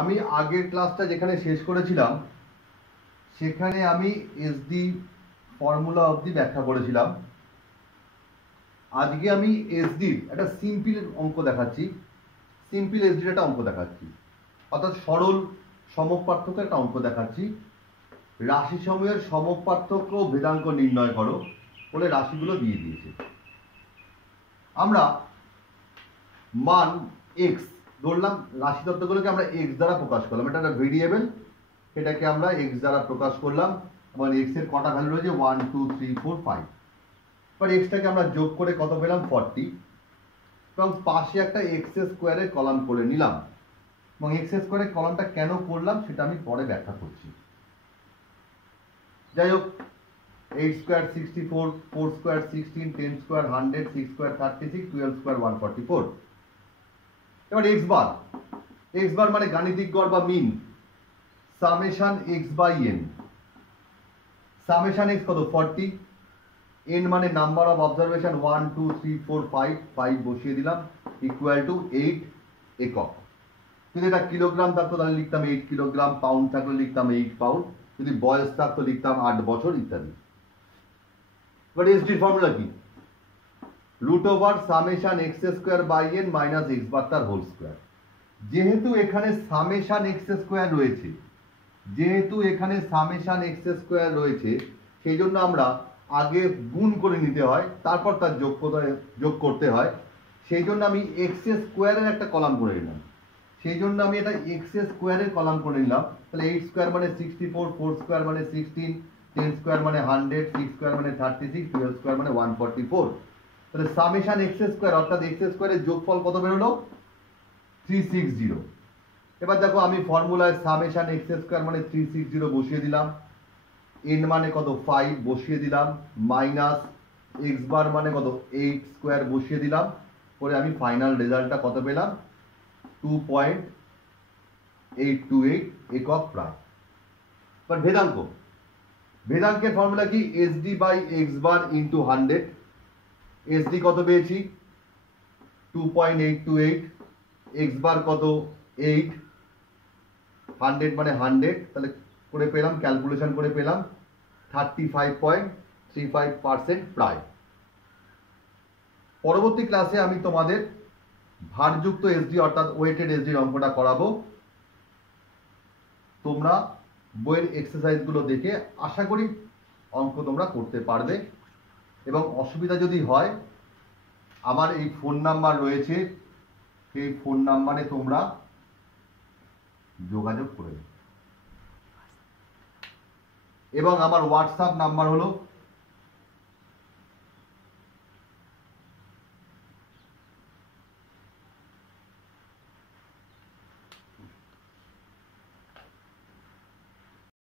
আমি আগের ক্লাসটা যেখানে শেষ করেছিলাম সেখানে আমি এসডি ফর্মুলা অবধি ব্যাখ্যা করেছিলাম। আজকে আমি এসডির একটা সিম্পল অঙ্ক দেখাচ্ছি, সিম্পল এসডির একটা অঙ্ক দেখাচ্ছি, অর্থাৎ সরল সমক পার্থক্য একটা অঙ্ক দেখাচ্ছি। রাশি সমূহের সমক পার্থক্য ভেদাঙ্ক নির্ণয় করো বলে রাশিগুলো দিয়ে দিয়েছে। আমরা মান এক্স ধরলাম, রাশি তত্ত্বগুলোকে আমরা এক্স দ্বারা প্রকাশ করলাম। এটা একটা ভেরিয়েবল, এটাকে আমরা এক্স দ্বারা প্রকাশ করলাম এবং এক্স এর কটা ভ্যালু রয়েছে 1 2 3 4 5। এবার এক্সটাকে আমরা যোগ করে কত পেলাম 40 এবং পাশে একটা এক্স স্কোয়ারের কলাম করে নিলাম এবং এক্স স্কোয়ারের কলামটা কেন করলাম সেটা আমি পরে ব্যাখ্যা করছি। যাই হোক, 8 square 64, 4 square 16, 10 square 100, 6 square 36, 12 square 144। এবার এক্স বার মানে গাণিতিক গড় বা mean, summation X by N. Summation X কত 40, এন মানে নাম্বার অফ অবজারভেশন 1 2 3 4 5, 5 বসিয়ে দিলাম ইকুয়াল টু 8 একক। যদি এটা কিলোগ্রাম থাকতো তাহলে লিখতাম 8 কিলোগ্রাম, পাউন্ড থাকলে লিখতাম 8 পাউন্ড, যদি বয়স থাকতো লিখতাম 8 বছর ইত্যাদি। এবার এসডির ফর্মুলা কি? Root over summation X square by N minus X bar তার হোল স্কোয়ার। যেহেতু এখানে সামেশন এক্স স্কোয়ার রয়েছে, সেই জন্য আমরা আগে গুণ করে নিতে হয়, তারপর তার যোগ করতে হয়। সেই জন্য আমি এক্স স্কোয়ারের একটা কলাম করে নিলাম, তাহলে 8 স্কোয়ার মানে 64, 4 স্কোয়ার মানে 16, 10 স্কোয়ার মানে 100, 6 স্কোয়ার মানে 36, 12 স্কোয়ার মানে 144। তাহলে সামেশন এক্স স্কোয়ার অর্থাৎ এক্স স্কোয়ারের যোগফল কত বেরোলো 360। এবার দেখো আমি ফর্মুলায় সামেশন এক্স স্কোয়ার মানে 360 বসিয়ে দিলাম, এন মানে কত 5 বসিয়ে দিলাম, মাইনাস এক্স বার মানে কত 8 স্কোয়ার বসিয়ে দিলাম, পরে আমি ফাইনাল রেজাল্টটা কত পেলাম 2.828 একক প্রায়। এবার ভেদাঙ্কের ফর্মুলা কি? SD by X bar into 100। SD কত পেয়েছি 2.828, এক্স বার কত 8, 100 মানে 100, তাহলে করে পেলাম, ক্যালকুলেশন করে পেলাম 35.35% প্রায়। পরবর্তী ক্লাসে আমি তোমাদের ভারযুক্ত এসডি অর্থাৎ ওয়েটেড এসডির অঙ্কটা করাবো। তোমরা বইয়ের এক্সারসাইজগুলো দেখে আশা করি অঙ্ক তোমরা করতে পারবে, এবং অসুবিধা যদি হয় আমার এই ফোন নাম্বার রয়েছে, সেই ফোন নাম্বারে তোমরা যোগাযোগ করে, এবং আমার হোয়াটসঅ্যাপ নাম্বার হলো